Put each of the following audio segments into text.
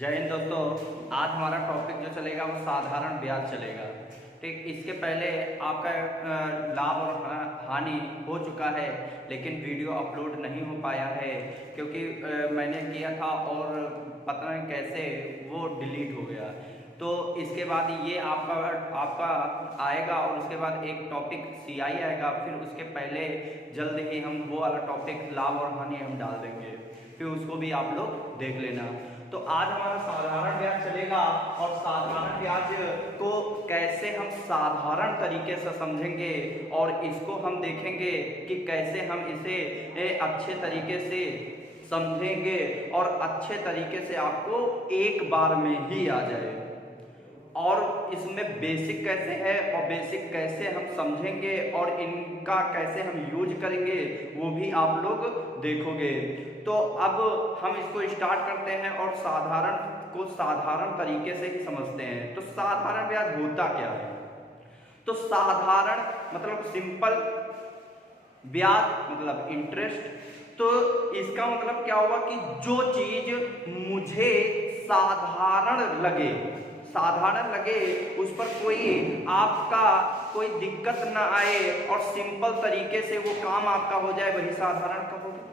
जय हिंद दोस्तों। आज हमारा टॉपिक जो चलेगा वो साधारण ब्याज चलेगा। ठीक, इसके पहले आपका लाभ और हानि हो चुका है, लेकिन वीडियो अपलोड नहीं हो पाया है क्योंकि मैंने किया था और पता नहीं कैसे वो डिलीट हो गया। तो इसके बाद ये आपका आएगा और उसके बाद एक टॉपिक CI आएगा, फिर उसके पहले जल्द ही हम वो वाला टॉपिक लाभ और हानि हम डाल देंगे, फिर उसको भी आप लोग देख लेना। तो आज हमारा साधारण ब्याज चलेगा और साधारण ब्याज को कैसे हम साधारण तरीके से समझेंगे और इसको हम देखेंगे कि कैसे हम इसे अच्छे तरीके से समझेंगे और अच्छे तरीके से आपको एक बार में ही आ जाए। और इसमें बेसिक कैसे है और बेसिक कैसे हम समझेंगे और इनका कैसे हम यूज करेंगे वो भी आप लोग देखोगे। तो अब हम इसको स्टार्ट करते हैं और साधारण को साधारण तरीके से ही समझते हैं। तो साधारण ब्याज होता क्या है? तो साधारण मतलब सिंपल, ब्याज मतलब इंटरेस्ट। तो इसका मतलब क्या हुआ कि जो चीज मुझे साधारण लगे उस पर कोई आपका कोई दिक्कत ना आए और सिंपल तरीके से वो काम आपका हो जाए, वही साधारण कहोगे।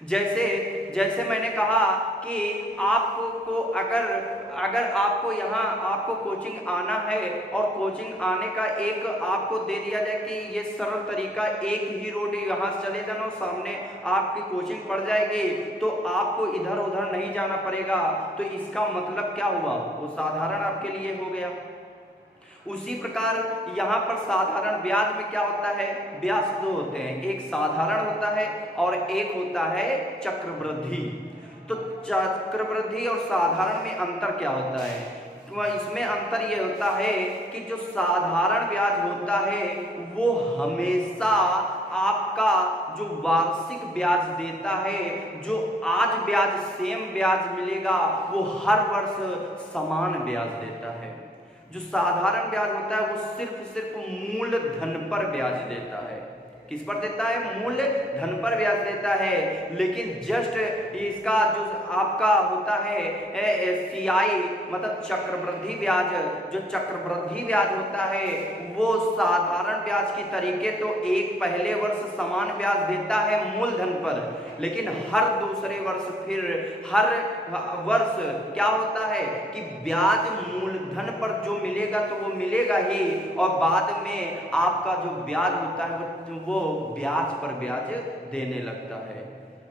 जैसे मैंने कहा कि आपको अगर आपको यहाँ आपको कोचिंग आना है और कोचिंग आने का एक आपको दे दिया जाए कि ये सरल तरीका, एक ही रोड यहाँ से चले जाना, सामने आपकी कोचिंग पड़ जाएगी, तो आपको इधर उधर नहीं जाना पड़ेगा। तो इसका मतलब क्या हुआ? वो साधारण आपके लिए हो गया। उसी प्रकार यहाँ पर साधारण ब्याज में क्या होता है? ब्याज दो होते हैं, एक साधारण होता है और एक होता है चक्रवृद्धि। तो चक्रवृद्धि और साधारण में अंतर क्या होता है? तो इसमें अंतर ये होता है कि जो साधारण ब्याज होता है वो हमेशा आपका जो वार्षिक ब्याज देता है, जो आज ब्याज सेम ब्याज मिलेगा वो हर वर्ष समान ब्याज देता है। जो साधारण ब्याज होता है वो सिर्फ मूलधन पर ब्याज देता है। किस पर देता है? मूलधन पर ब्याज देता है। लेकिन जस्ट इसका जो आपका होता है CI मतलब चक्रवृद्धि ब्याज, जो चक्रवृद्धि ब्याज होता है वो साधारण ब्याज की तरीके तो एक पहले वर्ष समान ब्याज देता है मूलधन पर, लेकिन हर दूसरे वर्ष फिर हर वर्ष क्या होता है कि ब्याज मूलधन पर जो मिलेगा तो वो मिलेगा ही, और बाद में आपका जो ब्याज होता है वो ब्याज पर ब्याज देने लगता है।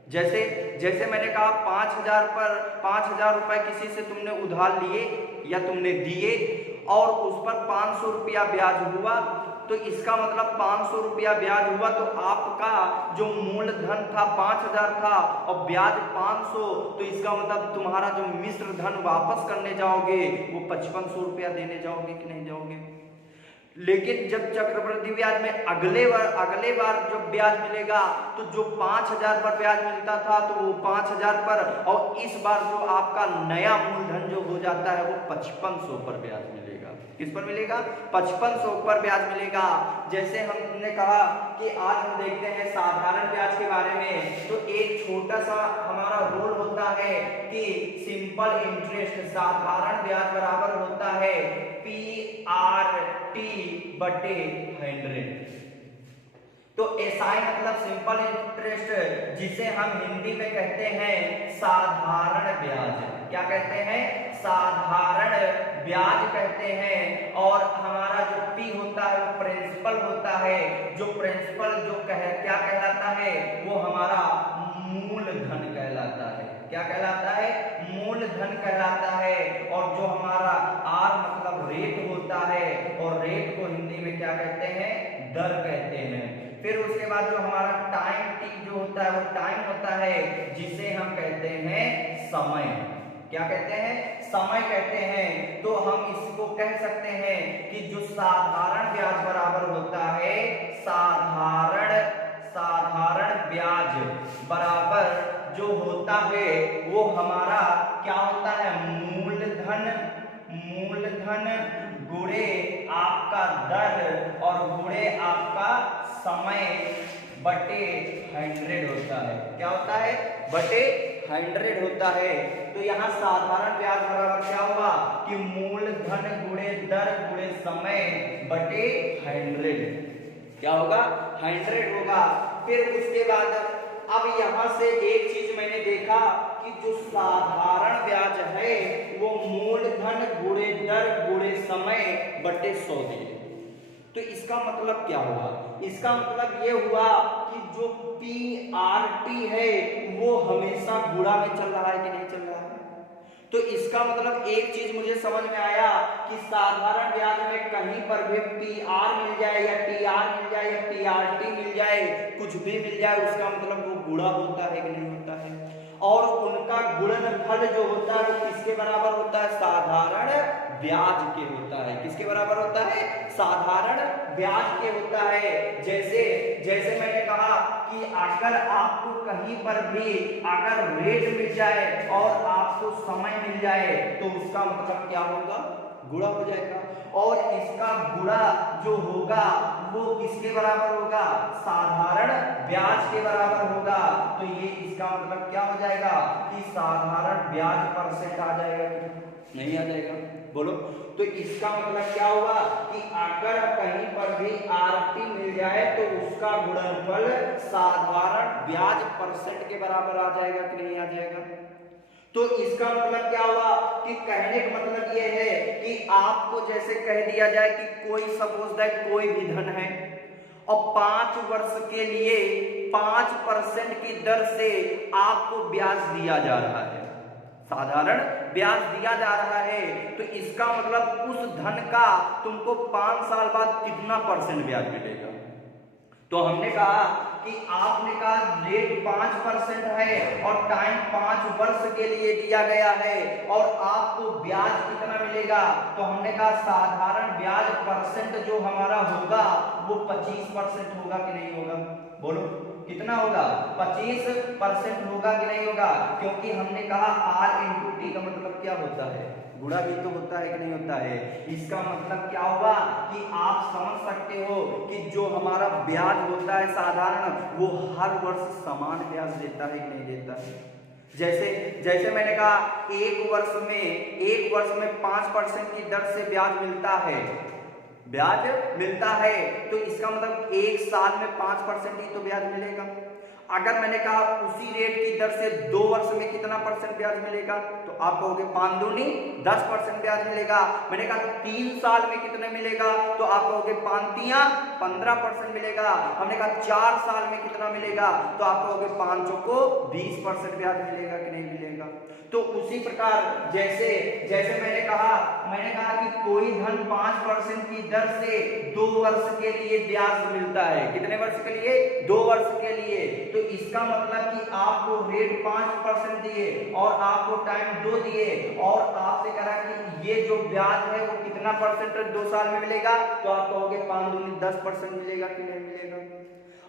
जैसे मैंने कहा 5,000 रुपए किसी से तुमने उधार लिए या तुमने दिए और उस पर 500 रुपया ब्याज हुआ, तो इसका मतलब 500 रुपया ब्याज हुआ तो आपका जो मूलधन था 5,000 था और ब्याज 500, तो इसका मतलब तुम्हारा जो मिश्र धन वापस करने जाओगे वो 5500 रुपया देने जाओगे कि नहीं जाओगे? लेकिन जब चक्रवृद्धि ब्याज में अगले बार जब ब्याज मिलेगा तो जो 5,000 पर ब्याज मिलता था तो वो 5,000 पर, और इस बार जो आपका नया मूलधन जो हो जाता है वो 5500 पर ब्याज मिलेगा। किस पर मिलेगा? 5500 पर ब्याज मिलेगा। जैसे हमने कहा कि आज हम देखते हैं साधारण ब्याज के बारे में, तो एक छोटा सा हमारा रूल होता है कि सिंपल इंटरेस्ट साधारण ब्याज बराबर होता है PRT बटे 100। तो SI मतलब सिंपल इंटरेस्ट, जिसे हम हिंदी में कहते हैं साधारण ब्याज। क्या कहते हैं? साधारण ब्याज कहते हैं। और हमारा जो P होता है वो प्रिंसिपल होता है। जो प्रिंसिपल क्या कहलाता है? वो हमारा मूलधन कहलाता है। क्या कहलाता है? मूलधन कहलाता है। और जो हमारा R मतलब रेट होता है, और रेट को हिंदी में क्या कहते हैं? दर कहते हैं। फिर उसके बाद जो हमारा टाइम T जो होता है वो टाइम होता है, जिसे हम कहते हैं समय। क्या कहते हैं? समय कहते हैं। तो हम इसको कह सकते हैं कि जो साधारण ब्याज बराबर होता है साधारण ब्याज बराबर जो होता है वो हमारा क्या होता है? मूलधन गुणे आपका दर और गुणे आपका समय बटे 100 होता है। क्या होता है? बटे 100 होता है। तो यहाँ साधारण ब्याज बराबर क्या होगा कि मूलधन गुणे दर गुणे समय बटे 100। क्या होगा 100 होगा। फिर उसके बाद अब यहाँ से एक चीज मैंने देखा कि जो साधारण ब्याज है वो मूलधन गुणे दर गुणे समय बटे 100 दिए। तो इसका मतलब क्या हुआ? इसका मतलब ये हुआ कि जो PRT है वो हमेशा गुणा में चल रहा है कि नहीं चल रहा है। तो इसका मतलब एक चीज मुझे समझ में आया कि साधारण ब्याज में कहीं पर भी PR मिल जाए या TR मिल जाए या PRT मिल जाए, कुछ भी मिल जाए, उसका मतलब वो गुणा होता है कि नहीं होता है। और उनका गुणनफल जो होता है वो किसके बराबर होता है? साधारण ब्याज के होता है। किसके बराबर होता है? साधारण ब्याज के होता है। जैसे जैसे मैंने कहा कि अगर आपको कहीं पर भी अगर रेट मिल जाए और आपको समय मिल जाए तो उसका मतलब क्या होगा? गुणा हो जाएगा। और इसका गुणा जो होगा वो किसके बराबर होगा? साधारण ब्याज के बराबर होगा। तो ये इसका मतलब क्या हो जाएगा कि साधारण ब्याज परसेंट आ जाएगा कि नहीं आ जाएगा? बोलो। तो इसका मतलब क्या हुआ कि अगर कहीं पर भी RT मिल जाए तो उसका गुणनफल साधारण ब्याज परसेंट के बराबर आ जाएगा कि नहीं आ जाएगा? तो इसका मतलब क्या हुआ कि कहने का मतलब यह है कि आपको जैसे कह दिया जाए कि कोई सपोज दैट कोई भी धन है और 5 वर्ष के लिए 5% की दर से आपको ब्याज दिया जा रहा है, साधारण ब्याज दिया जा रहा है। तो इसका मतलब उस धन का तुमको 5 साल बाद कितना परसेंट ब्याज मिलेगा? तो हमने कहा कि आपने कहा रेट 5% है और टाइम 5 वर्ष के लिए दिया गया है और आपको ब्याज कितना मिलेगा? तो हमने कहा साधारण ब्याज परसेंट जो हमारा होगा वो 25% होगा कि नहीं होगा? बोलो कितना होगा? 25% होगा कि नहीं होगा? क्योंकि हमने कहा R × T का मतलब क्या होता है? गुणा भी तो होता है कि नहीं होता है। इसका मतलब क्या होगा कि आप समझ सकते हो कि जो हमारा ब्याज होता है साधारण वो हर वर्ष समान ब्याज देता है कि नहीं देता है। जैसे जैसे मैंने कहा एक वर्ष में 5% की दर से ब्याज मिलता है, तो इसका मतलब एक साल में 5% ही तो ब्याज मिलेगा। अगर मैंने कहा उसी रेट की दर से 2 वर्ष में कितना परसेंट ब्याज मिलेगा? तो आप कहोगे 5 दूनी 10% ब्याज मिलेगा। मैंने कहा 3 साल में कितने मिलेगा? तो आप कहोगे 5 तिया 15% मिलेगा। हमने कहा 4 साल में कितना मिलेगा? तो आप कहोगे 5 चौको 20% ब्याज मिलेगा कि नहीं मिलेगा। तो उसी प्रकार जैसे जैसे मैंने कहा कि कोई धन 5% की दर से 2 वर्ष के लिए ब्याज मिलता है। कितने वर्ष के लिए? 2 वर्ष के लिए। तो इसका मतलब कि आपको रेट 5% दिए और आपको टाइम 2 दिए और आपसे कहा कि ये जो ब्याज है वो कितना परसेंट 2 साल में मिलेगा? तो आप कहोगे 5 दूनी 10% मिलेगा कि नहीं मिलेगा।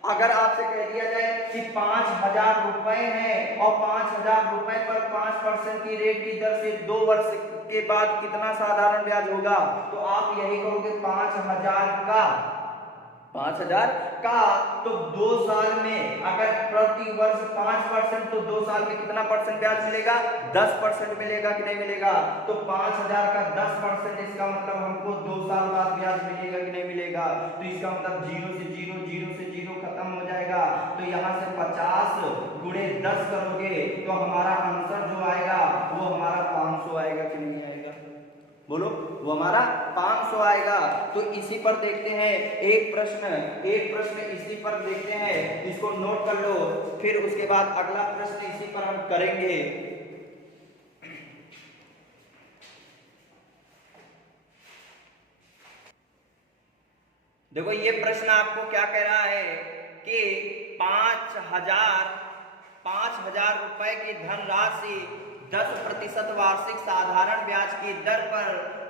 अगर आपसे कह दिया जाए कि 5,000 रुपए है और 5,000 रुपए पर 5% की रेट की दर से 2 वर्ष के बाद कितना साधारण ब्याज होगा? तो आप यही कहोगे 5,000 का तो 2 साल में अगर प्रति वर्ष 5% तो 2 साल में कितना परसेंट ब्याज मिलेगा? 10% मिलेगा कि नहीं मिलेगा। तो 5,000 का 10% इसका मतलब हमको 2 साल बाद ब्याज मिलेगा कि नहीं मिलेगा। तो इसका मतलब 0 से 0 खत्म हो जाएगा। तो यहाँ से 50 गुणे 10 करोगे तो हमारा आंसर जो आएगा वो हमारा 500 आएगा कि नहीं आएगा? बोलो वो हमारा 500 आएगा। तो इसी पर देखते हैं एक प्रश्न इसी पर देखते हैं, इसको नोट कर लो। फिर उसके बाद अगला प्रश्न इसी पर हम करेंगे। देखो ये प्रश्न आपको क्या कह रहा है कि 5,000 रुपए की धनराशि 10% वार्षिक साधारण ब्याज की दर पर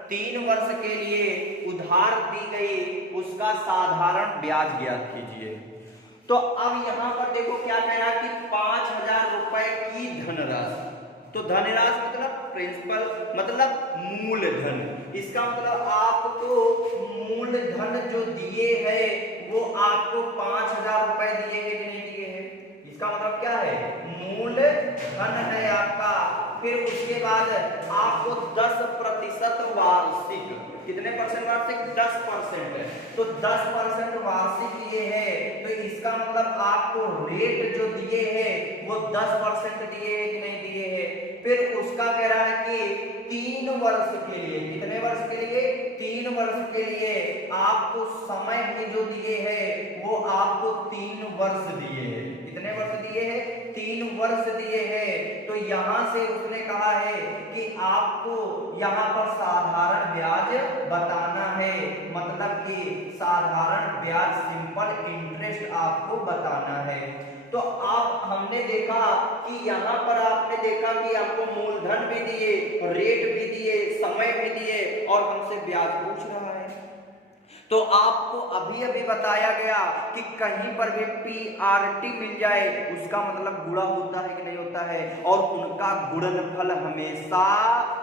3 वर्ष के लिए उधार दी गई, उसका साधारण ब्याज ज्ञात कीजिए। तो अब यहां पर देखो क्या कह रहा है कि 5,000 रुपए की धनराशि। तो धनराशि मतलब प्रिंसिपल मतलब मूलधन। इसका मतलब आपको मूलधन जो दिए है वो आपको 5,000 रुपए दिए हैं कि नहीं दिए हैं? इसका मतलब क्या है, मूल धन है आपका। फिर उसके बाद आपको 10% वार्षिक, कितने परसेंट वार्षिक, 10%, तो 10% वार्षिक ये है, तो इसका मतलब आपको रेट जो दिए हैं वो 10% दिए हैं कि नहीं दिए हैं। फिर उसका कह रहा है कि 3 वर्ष के लिए, कितने वर्ष के लिए, 3 वर्ष के लिए आपको समय भी जो दिए हैं वो आपको 3 वर्ष दिए हैं। कितने वर्ष दिए हैं, 3 वर्ष दिए हैं। तो यहां से उसने कहा है कि आपको यहां पर साधारण ब्याज बताना है, मतलब कि साधारण ब्याज, सिंपल इंटरेस्ट आपको बताना है। तो आप हमने देखा कि यहाँ पर आपने देखा कि आपको मूलधन भी दिए, रेट भी दिए, समय भी दिए और हमसे ब्याज पूछ रहा है। तो आपको अभी अभी बताया गया कि कहीं पर भी पीआरटी मिल जाए उसका मतलब गुणा होता है कि नहीं होता है, और उनका गुणनफल हमेशा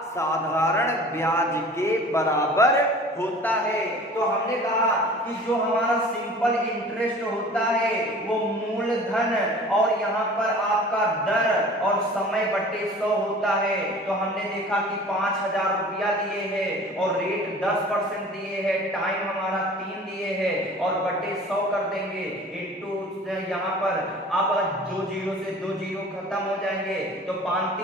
साधारण ब्याज के बराबर होता है। तो हमने कहा कि जो हमारा सिंपल इंटरेस्ट होता है वो मूलधन और यहाँ पर आपका दर और समय बटे 100 होता है। तो हमने देखा कि 5000 रुपया दिए हैं और रेट 10% दिए हैं, टाइम हमारा 3 दिए हैं और बटे 100 कर देंगे इंटू यहाँ पर आप 2 जीरो से 2 जीरो खत्म हो जाएंगे, तो 5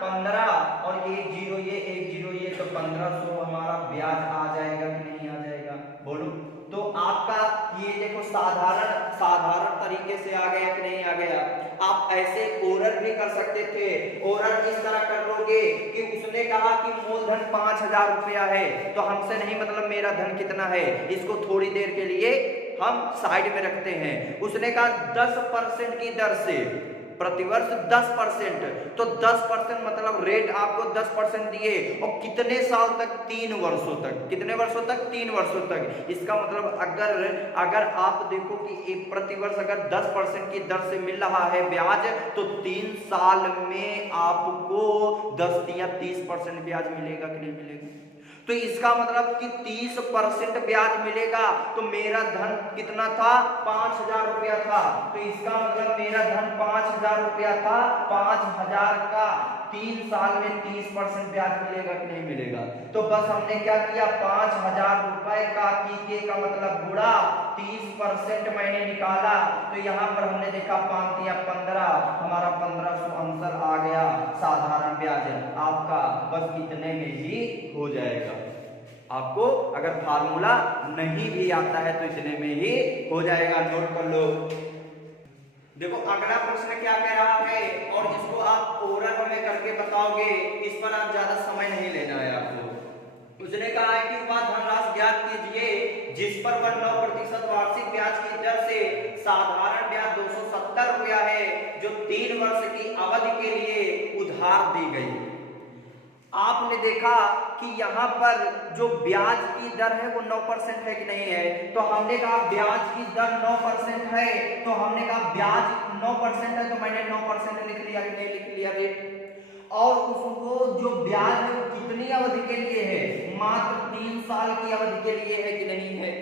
15 और 1 जीरो ये 1 जीरो ये, तो 1500 हमारा ब्याज आ जाएगा कि नहीं आ जाएगा, बोलो। तो आपका ये देखो साधारण तरीके से आ गया कि नहीं आ गया। आप ऐसे ओरल भी कर सकते थे, ओरल इस तरह कर लोगे कि उसने कहा कि मूलधन 5000 रुपया है, तो हमसे नहीं मतलब मेरा धन कितना है, इसको थोड़ी देर के लिए हम साइड में रखते हैं। उसने कहा 10% की दर से प्रतिवर्ष 10%, तो 10% मतलब रेट आपको 10% दिए और कितने साल तक, 3 वर्षों तक। कितने वर्षों तक, 3 वर्षों तक। इसका मतलब अगर आप देखो कि प्रतिवर्ष अगर 10% की दर से मिल रहा है ब्याज, तो 3 साल में आपको 10 या 30% ब्याज मिलेगा कि नहीं मिलेगा। तो इसका मतलब कि 30% ब्याज मिलेगा। तो मेरा धन कितना था, 5000 रुपया था, तो इसका मतलब मेरा धन 5000 रुपया था, 5000 का 3 साल में 30% ब्याज मिलेगा कि नहीं मिलेगा। तो बस हमने क्या किया, 5000 रुपए का का मतलब गुणा 30% मैंने निकाला, तो यहाँ पर हमने देखा 5 या 15, हमारा 1500 आंसर आ गया साधारण ब्याज आपका। बस इतने में ही हो जाएगा। आपको अगर फार्मूला नहीं भी आता है तो इतने में ही हो जाएगा, नोट कर लो। देखो अगला प्रश्न क्या कह रहा है और इसको आप ओरल में करके बताओगे, इस पर आप ज्यादा समय नहीं लेना है आपको। उसने कहा है कि वह धनराशि ज्ञात कीजिए जिस पर 9% वार्षिक ब्याज की दर से साधारण ब्याज 270 रुपया है, जो 3 वर्ष की अवधि के लिए उधार दी गई। आपने देखा कि यहाँ पर जो ब्याज की दर है वो 9% है कि नहीं है, तो हमने कहा ब्याज की दर 9% है, तो हमने कहा ब्याज 9% है, तो मैंने 9% लिख लिया कि नहीं लिख लिया रेट। और उसको जो ब्याज है वो कितनी अवधि के लिए है, मात्र 3 साल की अवधि के लिए है कि नहीं है।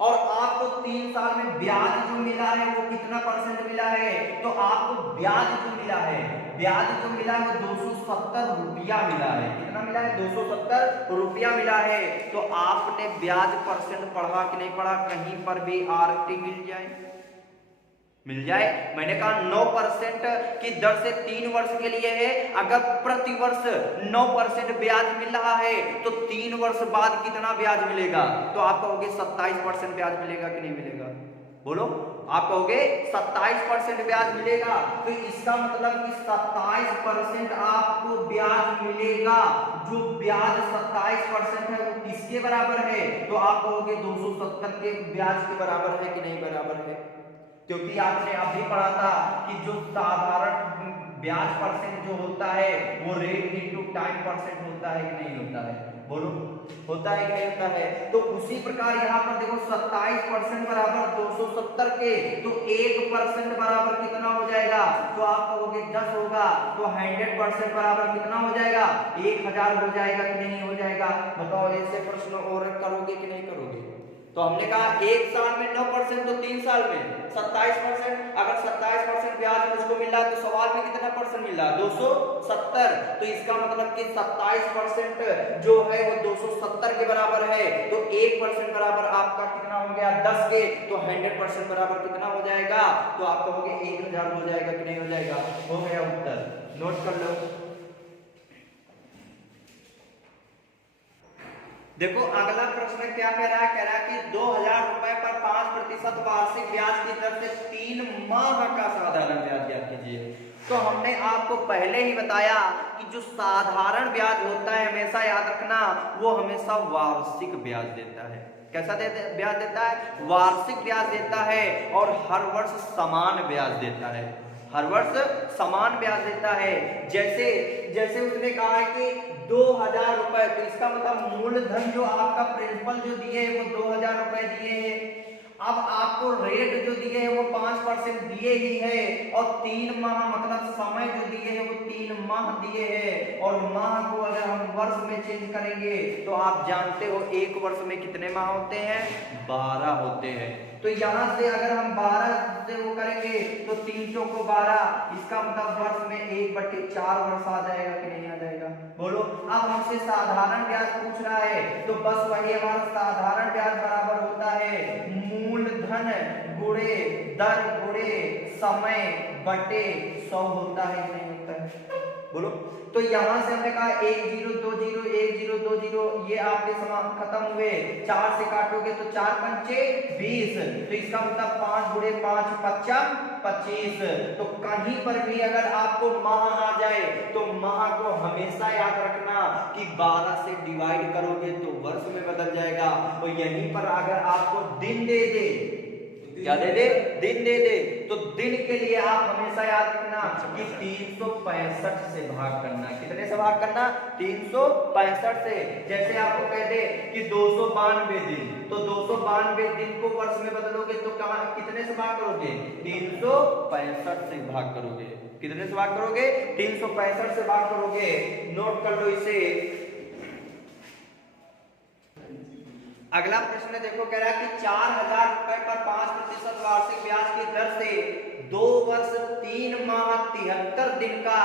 और आपको 3 साल में ब्याज जो मिला है वो कितना % मिला है, तो आपको ब्याज जो मिला है, ब्याज जो मिला है वो 270 रुपया मिला है। कितना मिला है, 270 रुपया मिला है। तो आपने ब्याज % पढ़ा कि नहीं पढ़ा, कहीं पर भी आरटी मिल जाए। मैंने कहा 9% की दर से 3 वर्ष के लिए है, अगर प्रति वर्ष 9% ब्याज मिल रहा है तो 3 वर्ष बाद कितना ब्याज मिलेगा, तो आप कहोगे 27% ब्याज मिलेगा कि नहीं मिलेगा, बोलो। आप कहोगे 27% ब्याज मिलेगा, तो इसका मतलब कि 27% आपको ब्याज मिलेगा। जो ब्याज 27% है वो किसके बराबर है, तो आप कहोगे 270 के ब्याज के बराबर है कि नहीं बराबर है, क्योंकि आपने अभी पढ़ा था कि जो साधारण ब्याज % जो होता है वो रेट इनटू टाइम % होता है कि नहीं होता है, बोलो होता है कि नहीं होता है। तो उसी प्रकार यहाँ पर देखो 27% बराबर 270 के, तो 1% बराबर कितना हो जाएगा, तो आप कहोगे 10 होगा, तो 100% बराबर कितना हो जाएगा, 1000 हो जाएगा कि नहीं हो जाएगा। बताओ ऐसे प्रश्न और करोगे कि नहीं करोगे, तो हमने कहा 1 साल में 9%, तो 3 साल में 27%। अगर 27% ब्याज मुझको मिल रहा है तो सवाल में कितना परसेंट मिल रहा है? 270। तो इसका मतलब कि 27% जो है वो 270 के बराबर है। तो 1% बराबर आपका कितना हो गया? 10 के। तो 100% बराबर कितना हो जाएगा? तो आप कहोगे 1000 हो जाएगा कि नहीं हो जाएगा? हो गया उत्तर, नोट कर लो। देखो अगला प्रश्न क्या कह रहा है? कह रहा है कि 2000 रुपए पर 5% वार्षिक ब्याज की दर से 3 माह का साधारण ब्याज ज्ञात कीजिए। तो हमने आपको पहले ही बताया कि जो साधारण ब्याज होता है हमेशा याद रखना वो हमेशा वार्षिक ब्याज देता है। कैसा ब्याज देता है? वार्षिक ब्याज देता है और हर वर्ष समान ब्याज देता है। हर वर्ष समान ब्याज देता है। जैसे जैसे उसने कहा है कि 2000 रुपए, तो इसका मतलब मूलधन जो आपका प्रिंसिपल जो दिए है वो 2000 रुपए दिए हैं। अब आपको रेट जो दिए है वो 5% दिए ही है और 3 माह मतलब समय जो दिए है वो 3 माह दिए है। और माह को अगर हम वर्ष में चेंज करेंगे तो आप जानते हो एक वर्ष में कितने माह होते हैं? 12 होते हैं। तो यहां से अगर हम 12 से वो करेंगे तो 300 को 12, इसका मतलब वर्ष में 1/4 वर्ष आ जाएगा कि नहीं आ जाएगा? बोलो। अब हमसे साधारण ब्याज पूछ रहा है तो बस वही हमारा साधारण ब्याज बराबर होता है मूलधन गुणे दर गुणे समय बटे 100 होता है कि नहीं होता है? बोलो। तो यहां से हमने कहा 1 0 2 0 1 0 2 0 ये आपके समान खत्म हुए। 4 से काटोगे तो 4 पंचे 20, तो इसका मतलब 5 गुणे 5 55 25। तो कहीं पर भी अगर आपको माह आ जाए तो माह को हमेशा याद रखना कि 12 से डिवाइड करोगे तो वर्ष में बदल जाएगा। तो यहीं पर अगर आपको दिन दे दे, क्या दे दे? दिन दे दे, तो दिन के लिए आप हमेशा याद रखना कि 365 से भाग करना। कितने से भाग करना? 365 से। जैसे आपको कह दे कि 292 दिन, तो 292 दिन को वर्ष में बदलोगे तो कहां कितने से भाग करोगे? 365 से भाग करोगे। कितने से भाग करोगे? 365 से भाग करोगे। नोट कर लो इसे। अगला प्रश्न देखो, कह रहा है कि 4000 रुपए पर 5% वार्षिक ब्याज की दर से 2 वर्ष 3 माह 73 दिन का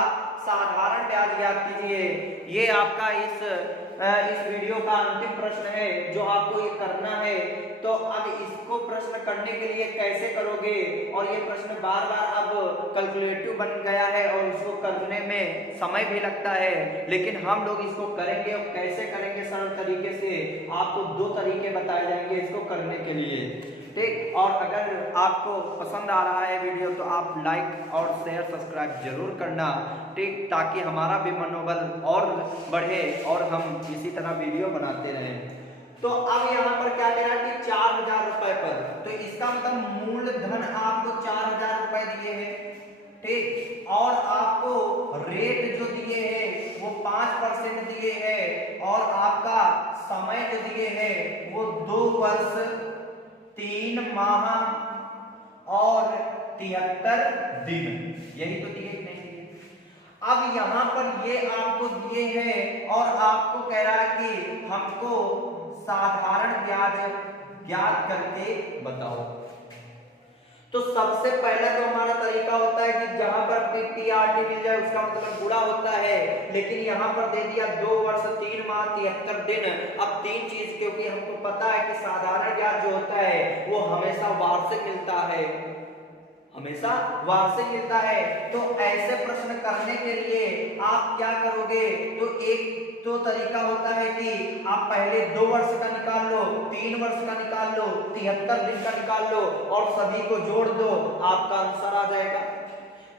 साधारण ब्याज ज्ञात कीजिए। ये आपका इस वीडियो का अंतिम प्रश्न है जो आपको ये करना है। तो अब इसको प्रश्न करने के लिए कैसे करोगे? और ये प्रश्न बार बार अब कैलकुलेटिव बन गया है और इसको करने में समय भी लगता है, लेकिन हम लोग इसको करेंगे। और कैसे करेंगे? सरल तरीके से आपको 2 तरीके बताए जाएंगे इसको करने के लिए, ठीक। और अगर आपको पसंद आ रहा है वीडियो तो आप लाइक और शेयर सब्सक्राइब जरूर करना, ठीक, ताकि हमारा भी मनोबल और बढ़े और हम इसी तरह वीडियो बनाते रहें। तो अब यहाँ पर क्या कह रहा है कि 4000 रुपए पर, तो इसका मतलब मूलधन आपको 4000 रुपए दिए हैं, ठीक, और आपको रेट जो दिए हैं वो 5% दिए हैं और आपका समय जो दिए हैं वो 2 वर्ष 3 माह और 73 दिन, यही तो दिए नहीं दिए। अब यहाँ पर ये आपको दिए हैं और आपको कह रहा है कि हमको साधारण ब्याज ज्ञात करके बताओ। तो सबसे पहला तो हमारा तरीका होता है कि जहां पर PRT मिल जाए उसका मतलब गुणा होता है, लेकिन यहाँ पर दे दिया 2 वर्ष 3 माह 73 दिन। अब 3 चीज, क्योंकि हमको पता है कि साधारण ब्याज जो होता है वो हमेशा वार्षिक मिलता है, हमेशा वार्षिक मिलता है। तो ऐसे प्रश्न करने के लिए आप क्या करोगे? तो एक तो तरीका होता है कि आप पहले 2 वर्ष का निकाल लो, 3 वर्ष का निकाल लो, 73 दिन का निकाल लो और सभी को जोड़ दो, आपका आंसर आ जाएगा।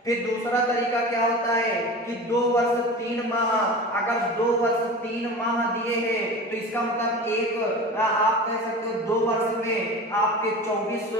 फिर दूसरा तरीका क्या होता है कि 2 वर्ष 3 माह, अगर 2 वर्ष 3 माह दिए हैं तो इसका मतलब आप कह सकते हो 2 वर्ष में आपके 24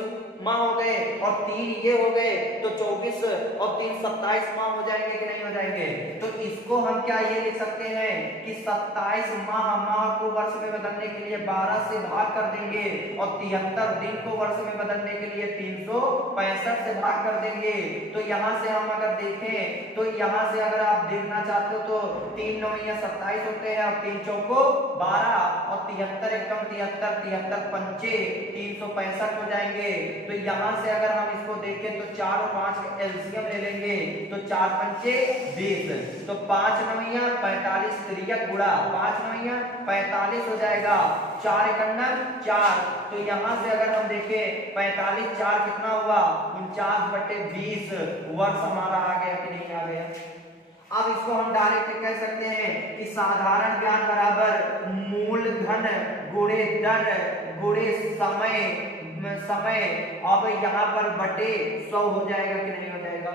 माह हो गए और 3 ये हो गए, तो 24 और 3 27 माह हो जाएंगे कि नहीं हो जाएंगे। तो इसको हम क्या ये लिख सकते हैं कि 27 माह को वर्ष में बदलने के लिए 12 से भाग कर देंगे और 73 दिन को वर्ष में बदलने के लिए 365 से भाग कर देंगे। तो यहाँ से हम अगर देखें तो यहाँ से अगर आप देखना चाहते हो तो 3 9 27 होते हैं और 3 चौको 12 और 73 एकम 73 73 पंचे 365 हो जाएंगे। तो यहाँ से अगर हम इसको देखें तो 4 और 5 का एलसीएम ले लेंगे तो 4 पंचे 20, तो 5 9 45 त्रियक गुणा 5 9 45 हो जाएगा, 4 एकन्ना 4। तो यहाँ से अगर हम देखें 45 4 कितना हुआ 49/20 वर्ष हमारा आ गया कि नहीं आ गया। अब इसको हम डायरेक्ट कह सकते हैं कि साधारण ब्याज बराबर मूलधन गुणे दर गुणे समय अब यहाँ पर बटे 100 हो जाएगा कि नहीं हो जाएगा।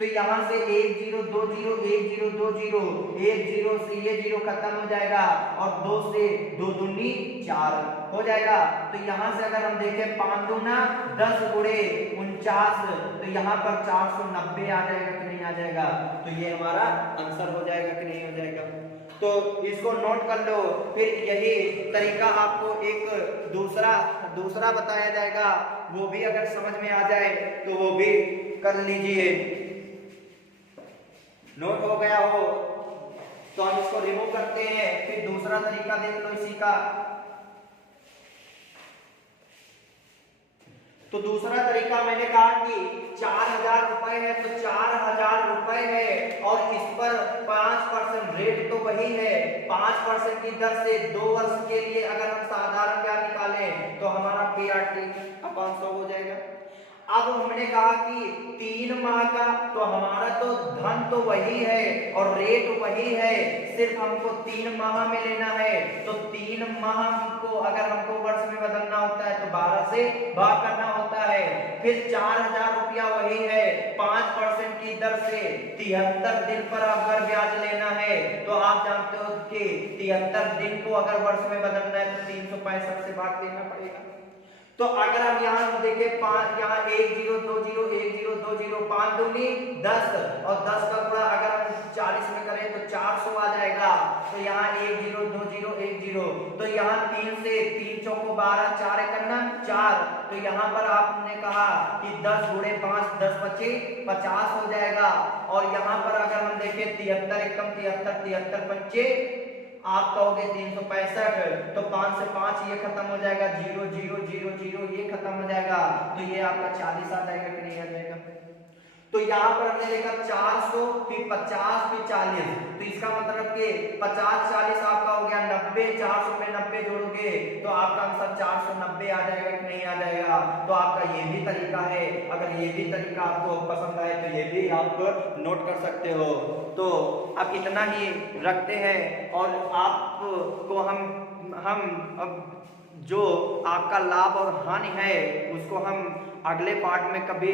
तो यहाँ से 1 0 2 0 1 0 2 0 1 0 से ये 0 खत्म हो जाएगा और 2 से 2 दूनी 4 हो जाएगा। तो यहाँ से अगर हम देखें 5 दूना 10 गुणे 49, तो यहाँ पर 490 आ जाएगा कि नहीं आ जाएगा। तो ये हमारा आंसर हो जाएगा कि नहीं हो जाएगा। तो इसको नोट कर लो। फिर यही तरीका आपको एक दूसरा बताया जाएगा, वो भी अगर समझ में आ जाए तो वो भी कर लीजिए। नोट हो गया हो तो हम इसको रिमूव करते हैं। फिर दूसरा तरीका देख लो इसी का। तो दूसरा तरीका मैंने कहा कि 4000 रुपए है तो 4000 रुपए है और इस पर 5% रेट तो वही है, 5% की दर से 2 वर्ष के लिए अगर हम साधारण ब्याज निकालें तो हमारा PRT 500 हो जाएगा। अब हमने कहा कि 3 माह का, तो हमारा तो धन तो वही है और रेट वही है, सिर्फ हमको 3 माह में लेना है। तो 3 माह को अगर हमको वर्ष में बदलना होता है तो 12 से भाग करना होता है। फिर 4000 रुपया वही है, 5% की दर से 73 दिन पर अगर ब्याज लेना है तो आप जानते हो कि 73 दिन को अगर वर्ष में बदलना है तो 365 से भाग देना पड़ेगा। तो अगर हम यहाँ देखें 5, यहाँ 1 0 2 0 1 0 2 0 5 दूनी 10 और 10 का गुणा अगर हम 40 में करें तो 400 आ जाएगा। तो यहाँ 1 0 2 0 1 0, तो यहाँ 3 से 3 चौको 12 4 एकन्ना 4, तो यहाँ पर आपने कहा कि 10 गुणे 5 10 25 50 हो जाएगा। और यहाँ पर अगर हम देखें 73 एकम 73 73 पंचे आप कहोगे 365, तो 5 से 5 ये खत्म हो जाएगा, 0 0 0 0 ये खत्म हो जाएगा। तो ये आपका 40 आ जाएगा कि नहीं आ जाएगा। तो यहाँ पर हमने देखा 400 फिर 50 फिर 40, तो इसका मतलब कि 50 40 आपका हो गया 90, 400 में 90 जोड़ोगे तो आपका आंसर 490 आ जाएगा कि नहीं आ जाएगा। तो आपका ये भी तरीका है, अगर ये भी तरीका आपको पसंद आए तो ये भी आप नोट कर सकते हो। तो अब इतना ही रखते हैं और आपको हम अब जो आपका लाभ और हानि है उसको हम अगले पार्ट में कभी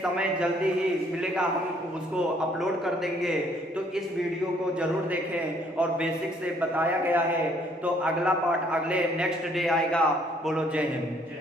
समय जल्दी ही मिलेगा, हम उसको अपलोड कर देंगे। तो इस वीडियो को जरूर देखें और बेसिक से बताया गया है। तो अगला पार्ट अगले नेक्स्ट डे आएगा। बोलो जय हिंद।